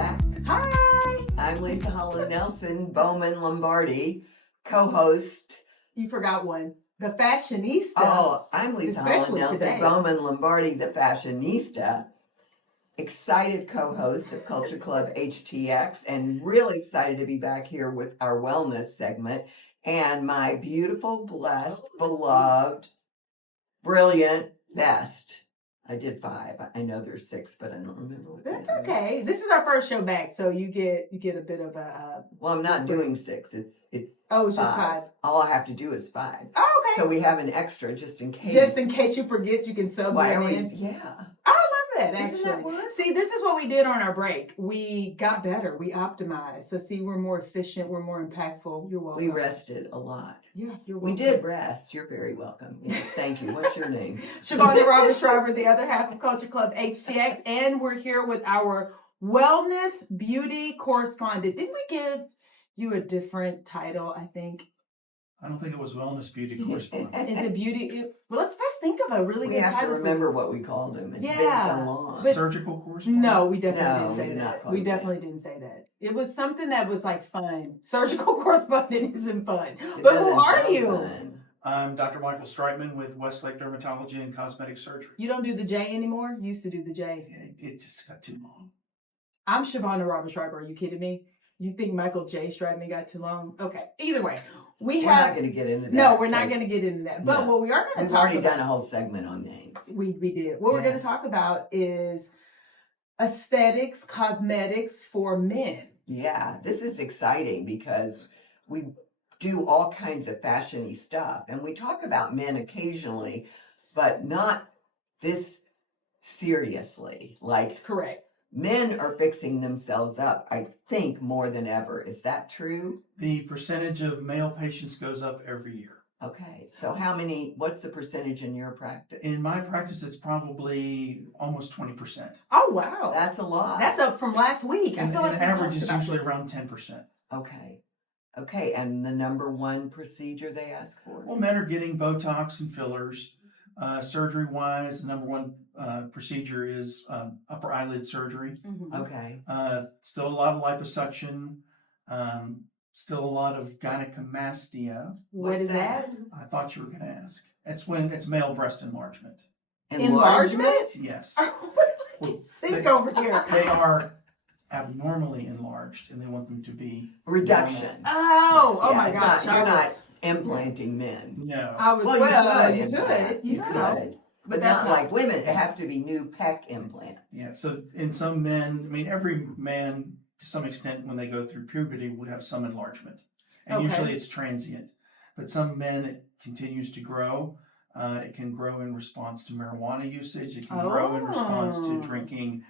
back. Hi. I'm Leisa Holland-Nelson, Bowman Lombardi, co-host. You forgot one. The fashionista. Oh, I'm Leisa Holland-Nelson, today. Bowman Lombardi, the fashionista. Excited co-host of Culture Club HTX, and really excited to be back here with our wellness segment. And my beautiful, blessed, beloved, brilliant, best. I did 5. I know there's 6, but I don't remember what That's that okay. is. This is our first show back, so you get a bit of a. Well, I'm not doing 6. It's Oh, it's 5. just 5. All I have to do is 5. Oh, okay. So we have an extra just in case. Just in case you forget, you can sub Why one are we? in. Yeah. I love that. Doesn't Actually, that work? see, this is what we did on our break. We got better. We optimized. So see, we're more efficient. We're more impactful. You're welcome. We rested a lot. Yeah, you're We welcome. did rest. You're very welcome. Yes, thank you. What's your name? Shavonnah Schreiber, the other half of Culture Club HTX, and we're here with our wellness beauty correspondent. Didn't we give you a different title? I think. I don't think it was wellness beauty correspondent. Is it beauty? Well, let's think of a really We good have title. to remember what we called him. It's been so long. But- Surgical correspondent? No, we definitely No, didn't we say did not that. call We it definitely didn't say that. It was something that was like fun. Surgical correspondent isn't fun. It But who doesn't are sound you? fun. I'm Dr. Michael Streitmann with Westlake Dermatology and Cosmetic Surgery. You don't do the J anymore? You used to do the J. It just got too long. I'm Shavonnah Schreiber. Are you kidding me? You think Michael J. Streitmann got too long? Okay. Either way, We're not going to get into that. No, we're not 'cause going to get into that. But no. what we are going to We've talk already about. done a whole segment on names. We did. What we're Yeah. going to talk about is aesthetics, cosmetics for men. Yeah, this is exciting because we do all kinds of fashiony stuff, and we talk about men occasionally, but not this seriously. Like, Correct. men are fixing themselves up, I think, more than ever. Is that true? The percentage of male patients goes up every year. Okay, so what's the percentage in your practice? In my practice, it's probably almost 20%. Oh, wow. That's a lot. That's up from last week. I And feel the like we average talked is about usually this. around 10%. Okay, and the number one procedure they ask for? Well, men are getting Botox and fillers. Surgery-wise, the number one procedure is upper eyelid surgery. Mhm. Okay. Still a lot of liposuction. Still a lot of gynecomastia. What What's is that? I thought you were going to ask. It's when it's male breast enlargement. Enlargement? Yes. Sick over here. They are abnormally enlarged, and they want them to be Reduction. Oh Yeah, my it's gosh. not- you're I not was, implanting men. no. I was Well, you in could. fact. You You know. could. But But that's not like women. It have to be new pec implants. Yeah. So in some men, I mean, every man to some extent, when they go through puberty, will have some enlargement, and Okay. usually it's transient. But some men, it continues to grow. It can grow in response to marijuana usage. It can grow in response to Oh. drinking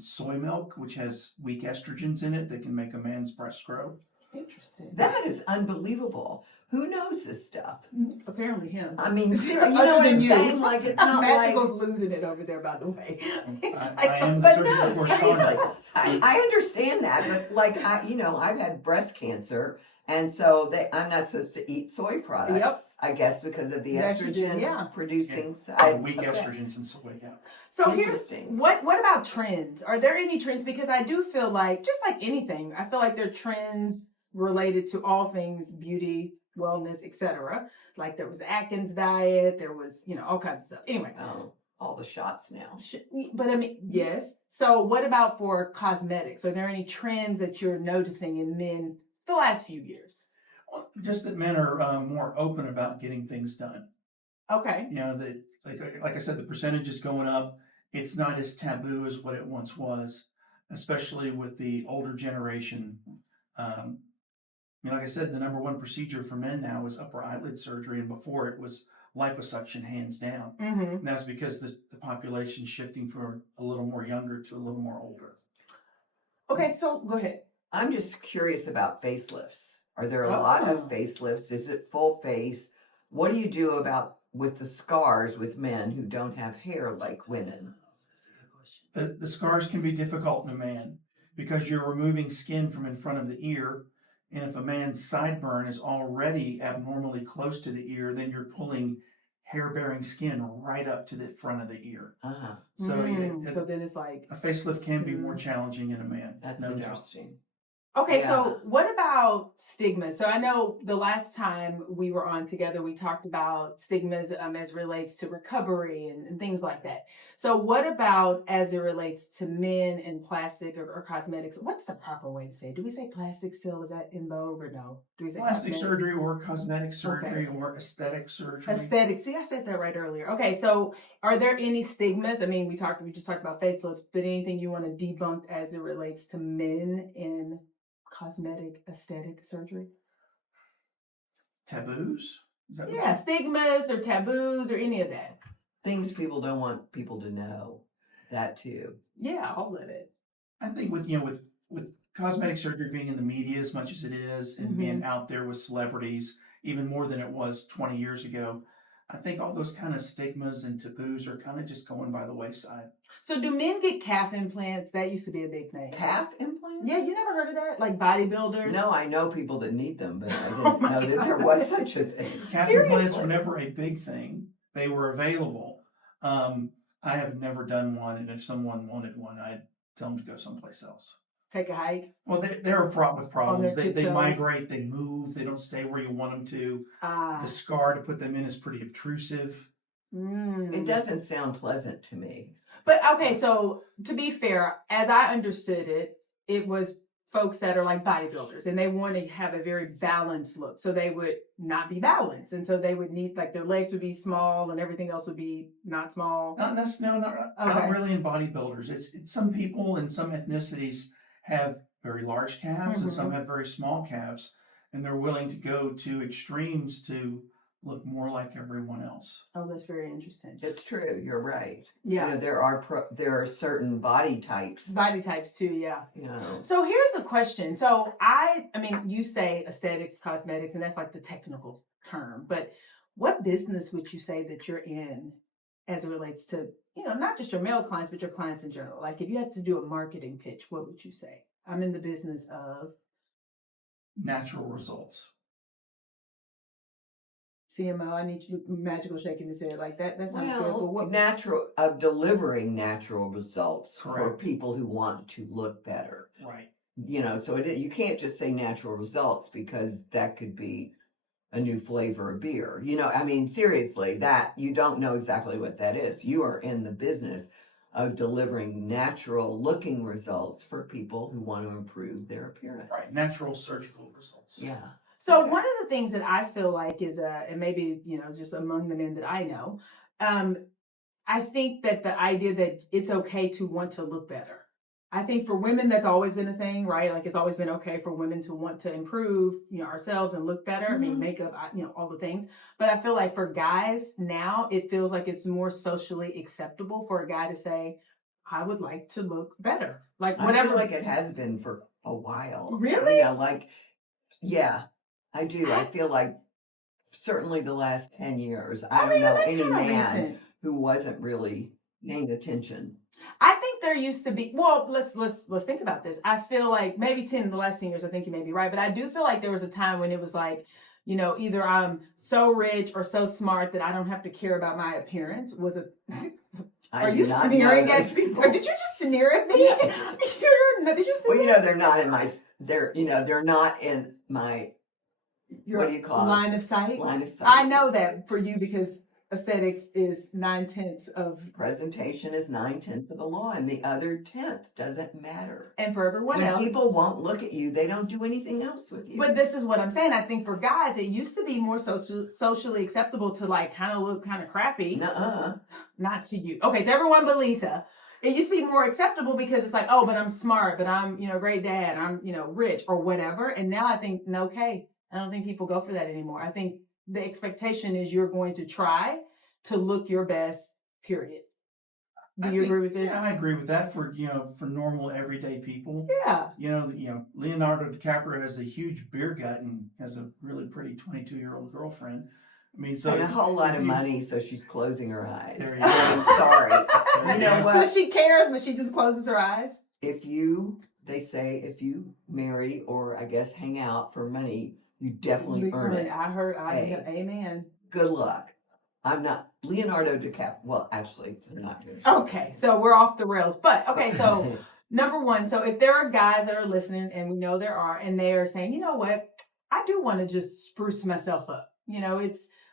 soy milk, which has weak estrogens in it that can make a man's breast grow. Interesting. That is unbelievable. Who knows this stuff? Apparently him. I mean, seriously, you Other know what than I'm you. saying? Like, it's not like... Magical's losing it over there, by the way. It's I am the But surgical no, correspondent. seriously, I understand that, but like, I've had breast cancer, and so I'm not supposed to eat soy products, Yep. I guess, because of the The estrogen, estrogen yeah. producing Yeah, side. weak Okay. estrogens and soy. Yeah. So here's Interesting. what about trends? Are there any trends? Because I do feel like, just like anything, I feel like there are trends related to all things beauty, wellness, etc. Like there was Atkins diet, there was, all kinds of stuff. Anyway, Oh, all the shots now. but I mean, yes. So what about for cosmetics? Are there any trends that you're noticing in men the last few years? Well, just that men are more open about getting things done. Okay. You know, that like I said, the percentage is going up. It's not as taboo as what it once was, especially with the older generation. Like I said, the number one procedure for men now is upper eyelid surgery, and before it was liposuction, hands down. Mm-hmm. And that's because the population's shifting from a little more younger to a little more older. Okay, so go ahead. I'm just curious about facelifts. Are there a lot of facelifts? Is it full face? What do you do with the scars with men who don't have hair like women? The scars can be difficult in a man because you're removing skin from in front of the ear. And if a man's sideburn is already abnormally close to the ear, then you're pulling hair-bearing skin right up to the front of the ear. Uh-huh. So So then it's like, a facelift can be more challenging in a man. That's no doubt. interesting. okay, Yeah. so what about stigma? So I know the last time we were on together, we talked about stigmas as relates to recovery and things like that. So what about as it relates to men and plastic or cosmetics? What's the proper way to say it? Do we say plastic still? Is that in vogue or no? Do we say Plastic cosmetic? surgery or cosmetic surgery or aesthetic surgery. Aesthetics. See, I said that right earlier. Okay, so are there any stigmas? I mean, we just talked about facelifts, but anything you want to debunk as it relates to men in cosmetic aesthetic surgery? Taboos? Is that what Yeah, stigmas or taboos or any of that. Things people don't want people to know. That too. Yeah, all of it. I think with cosmetic surgery being in the media as much as it is, and being out there with celebrities even more than it was 20 years ago, I think all those kind of stigmas and taboos are kind of just going by the wayside. So do men get calf implants? That used to be a big thing. Calf implants? Yeah, you never heard of that? Like bodybuilders? No, I know people that need them, but I didn't Oh my know that there was such a thing. Calf Seriously? implants were never a big thing. They were available. I have never done one, and if someone wanted one, I'd tell them to go someplace else. Take a hike. Well, they're fraught with problems. their They tiptoes. migrate, they move, they don't stay where you want them to. The scar to put them in is pretty obtrusive. It doesn't sound pleasant to me. But okay, so to be fair, as I understood it, it was folks that are like bodybuilders and they want to have a very balanced look. So they would not be balanced. And so they would need, like, their legs would be small and everything else would be not small. Not really in bodybuilders. It's some people in some ethnicities have very large calves and some have very small calves, and they're willing to go to extremes to look more like everyone else. Oh, that's very interesting. It's true. You're right. Yeah. You know, there are certain body types. Body types too, yeah. You know. So here's a question. So I mean, you say aesthetics, cosmetics, and that's like the technical term, but what business would you say that you're in as it relates to, you know, not just your male clients, but your clients in general? Like if you had to do a marketing pitch, what would you say? I'm in the business of natural results. CMO. I need you magical shaking his head like that. That sounds good. But Well, what delivering natural results for Correct. people who want to look better. Right. You know, so you can't just say natural results because that could be a new flavor of beer. You know, I mean, seriously, that you don't know exactly what that is. You are in the business of delivering natural looking results for people who want to improve their appearance. Right. Natural surgical results. Yeah. So Okay. one of the things that I feel like is, and maybe, you know, just among the men that I know, I think that the idea that it's okay to want to look better. I think for women, that's always been a thing, right? Like it's always been okay for women to want to improve, you know, ourselves and look better. I mean, makeup, you know, all the things. But I feel like for guys now, it feels like it's more socially acceptable for a guy to say, I would like to look better. Like I whatever. feel like it has been for a while. Really? Yeah, I do. I feel like certainly the last 10 years, I don't mean, know that's any kinda man recent. who wasn't really paying attention. I think there used to be, well, let's think about this. I feel like maybe the last 10 years, I think you may be right, but I do feel like there was a time when it was like, you know, either I'm so rich or so smart that I don't have to care about my appearance. Was it? I Are do you not sneering know at those people. Or did you just sneer at me? Yeah. Did you sneer? Well, you know, they're not in my, they're not in my, Your what do you call it? line of sight? Line of sight. I know that for you because aesthetics is 9/10 of, Presentation is 9/10 of the law, and the other 10th doesn't matter. and for everyone When else. people won't look at you, they don't do anything else with you. But this is what I'm saying. I think for guys, it used to be more socially acceptable to like kind of look kind of crappy. Nuh-uh. Not to you. Okay, to everyone but Lisa. It used to be more acceptable because it's like, oh, but I'm smart, but I'm, you know, a great dad, I'm, you know, rich or whatever. And now I think, no, okay, I don't think people go for that anymore. I think the expectation is you're going to try to look your best, period. Do you agree with this? Yeah, I agree with that for normal everyday people. Yeah. Leonardo DiCaprio has a huge beer gut and has a really pretty 22-year-old girlfriend. I mean, so And a whole lot of you- money, so she's closing her eyes. There you I'm go. sorry. There You you know go. what? So she cares, but she just closes her eyes. They say if you marry or I guess hang out for money, you definitely earn it. I heard, Hey. amen. Good luck. I'm not Leonardo DiCaprio. Well, actually, I'm not going Okay, so we're off the rails. But okay, so number one, so if there are guys that are listening, and we know there are, and they are saying, you know what, I do want to just spruce myself up.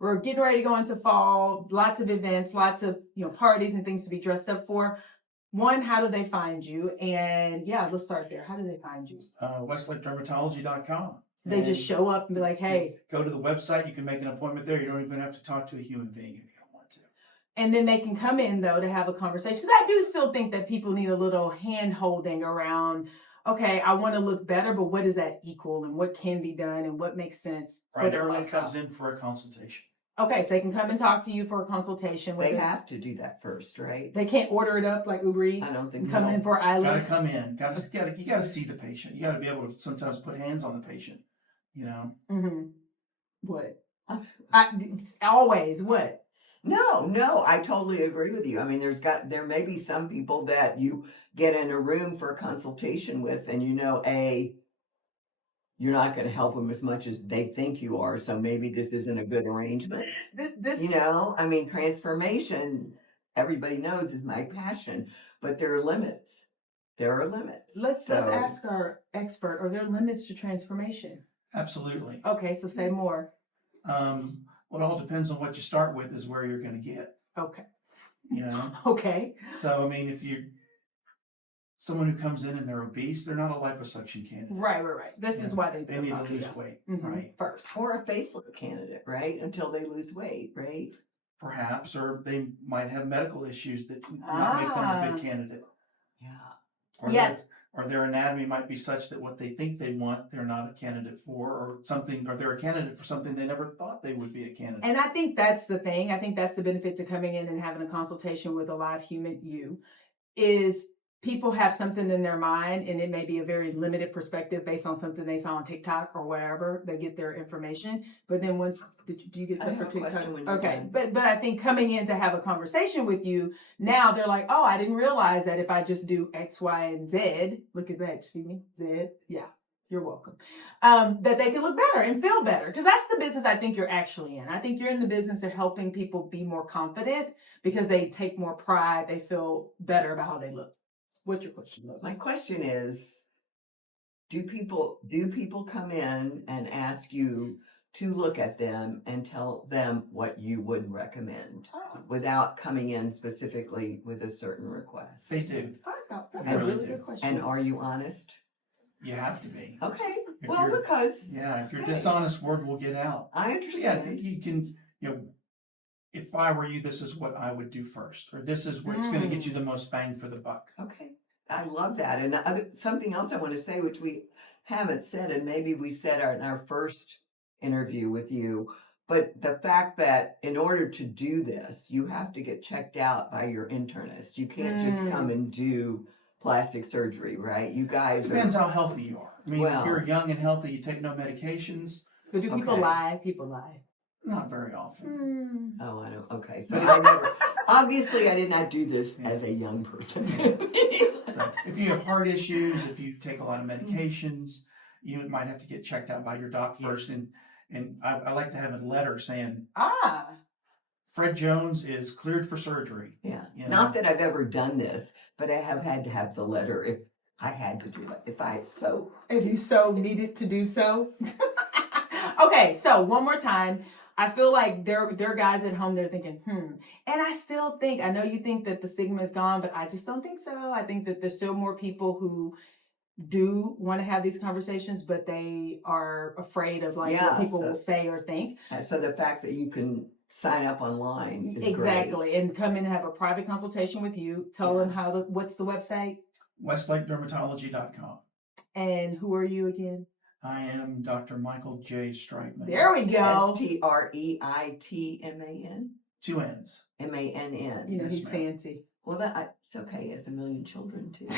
We're getting ready to go into fall, lots of events, lots of parties and things to be dressed up for. One, how do they find you? And yeah, let's start there. How do they find you? WestlakeDermatology.com. They just show up and be like, hey. Go to the website. You can make an appointment there. You don't even have to talk to a human being if you don't want to. And then they can come in, though, to have a conversation. Because I do still think that people need a little hand-holding around, okay, I want to look better, but what does that equal? And what can be done? And what makes sense for Right, their everybody lifestyle? comes in for a consultation. Okay, so they can come and talk to you for a consultation. They have to do that first, right? They can't order it up like Uber Eats. I don't think come so. in for eyelid. Gotta come in. You gotta see the patient. You gotta be able to sometimes put hands on the patient. Mm-hmm. What? Always what? No, I totally agree with you. I mean, there may be some people that you get in a room for a consultation with, and you're not going to help them as much as they think you are. So maybe this isn't a good arrangement. I mean, transformation, everybody knows, is my passion, but there are limits. Let's ask our expert, are there limits to transformation? Absolutely. Okay, so say more. Well, it all depends on what you start with is where you're going to get. Okay. Okay. So, I mean, if you're someone who comes in and they're obese, they're not a liposuction candidate. Right. This is why they need to lose weight, right? First. Or a facelift candidate, right? Until they lose weight, right? Perhaps, or they might have medical issues that not make them a good candidate. Yeah. Or their anatomy might be such that what they think they want, they're not a candidate for, or they're a candidate for something they never thought they would be a candidate. And I think that's the thing. I think that's the benefit to coming in and having a consultation with a live human is people have something in their mind, and it may be a very limited perspective based on something they saw on TikTok or wherever they get their information. But then do you get something for TikTok? Okay. But I think coming in to have a conversation with you, now they're like, oh, I didn't realize that if I just do X, Y, and Z, look at that. You see me? Z? Yeah. You're welcome. That they can look better and feel better. Because that's the business I think you're actually in. I think you're in the business of helping people be more confident because they take more pride. They feel better about how they look. What's your question, Logan? My question is, do people come in and ask you to look at them and tell them what you would recommend without coming in specifically with a certain request? They do. That's a really good question. And are you honest? You have to be. Okay. If you're dishonest, word will get out. I understand. Yeah, you can, if I were you, this is what I would do first, or this is what's going to get you the most bang for the buck. Okay. I love that. And something else I want to say, which we haven't said, and maybe we said in our first interview with you, but the fact that in order to do this, you have to get checked out by your internist. You can't just come and do plastic surgery, right? You guys depends how healthy you are. I mean, if you're young and healthy, you take no medications. But do people lie? People lie. Not very often. Oh, I know. Okay. So obviously I did not do this as a young person. So if you have heart issues, if you take a lot of medications, you might have to get checked out by your doc first. And I like to have a letter saying, Fred Jones is cleared for surgery. Yeah. Not that I've ever done this, but I have had to have the letter if I had to do it. If you so needed to do so. Okay, so one more time. I feel like there are guys at home that are thinking, and I still think, I know you think that the stigma is gone, but I just don't think so. I think that there's still more people who do want to have these conversations, but they are afraid of what people will say or think. So the fact that you can sign up online is exactly, great. And come in and have a private consultation with you. Tell them what's the website? WestlakeDermatology.com. And who are you again? I am Dr. Michael J. Streitmann. There we go. Streitmann. 2 N's. MANN. You know, he's fancy. Well, it's okay. He has 1 million children, too.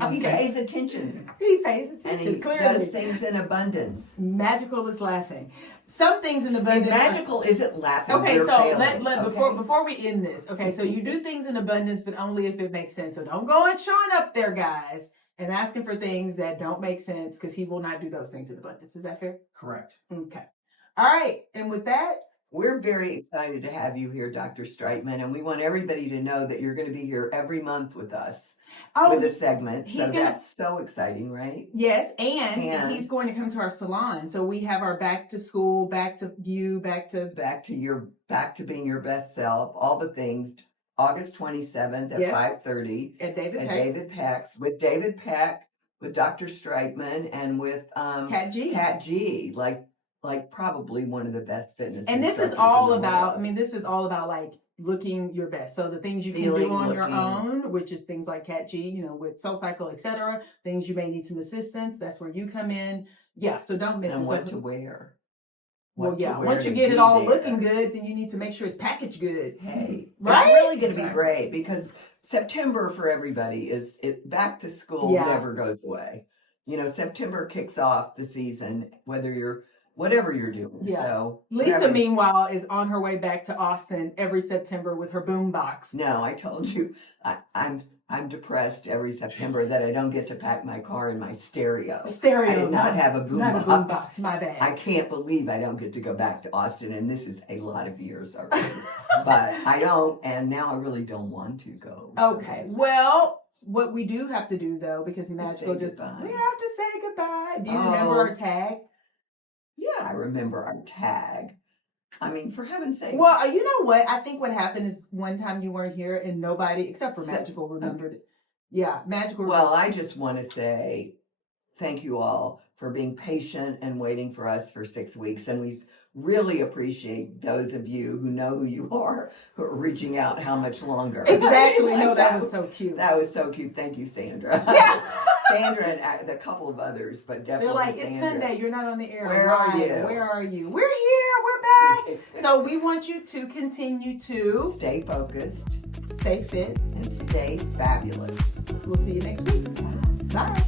Okay. He pays attention. He pays attention. And he does things in abundance. Magical is laughing. Some things in abundance. And magical isn't laughing. Okay, so before we end this, okay, so you do things in abundance, but only if it makes sense. So don't go and showing up there, guys, and asking for things that don't make sense, because he will not do those things in abundance. Is that fair? Correct. Okay. All right. And with that, we're very excited to have you here, Dr. Streitmann, and we want everybody to know that you're going to be here every month with us with a segment. he's So gonna- that's so exciting, right? Yes, and And- he's going to come to our salon. So we have our back to school, back to you, back to Back to being your best self, all the things. August 27th at Yes. 5:30 at David at Peck's. David Peck's with David Peck, with Dr. Streitmann, and with Cat G. Cat G, like probably one of the best fitness. And this is instructors all in the about, world. I mean, this is all about like looking your best. So the things you can Feeling, do on your looking. own, which is things like Cat G, you know, with Soul Cycle, etc. Things you may need some assistance. That's where you come in. Yeah, so don't miss and it. what So- to wear. well, What to yeah, wear once you to get it be all there. looking good, then you need to make sure it's packaged good. Hey, Right? it's really going to be Exactly. great because September for everybody is back to school Yeah. never goes away. You know, September kicks off the season, whatever you're doing. Yeah. So Lisa, whatever- meanwhile, is on her way back to Austin every September with her boom box. No, I told you I'm depressed every September that I don't get to pack my car in my stereo. Stereo. I did not have a boom Not box. a boom box. My bad. I can't believe I don't get to go back to Austin, and this is a lot of years already. But I don't, and now I really don't want to go. so- Okay. Well, what we do have to do though, because Magical say just goodbye. we have to say goodbye. Do you Oh. remember our tag? Yeah, I remember our tag. I mean, for heaven's sake. Well, you know what? I think what happened is one time you weren't here and nobody except for So- Magical remembered it. Yeah, Magical. Well, I just want to say thank you all for being patient and waiting for us for 6 weeks. And we really appreciate those of you who know who you are, who are reaching out how much longer. exactly. Like No, that was so cute. That was so cute. Thank you, Sandra. Yeah. Sandra and a couple of others, but They're definitely like, Sandra. it's Sunday. You're not on the air. Where are Why? you? Where are you? We're here. We're back. So we want you to continue to Stay focused stay fit. and stay fabulous. We'll see you next week. Bye.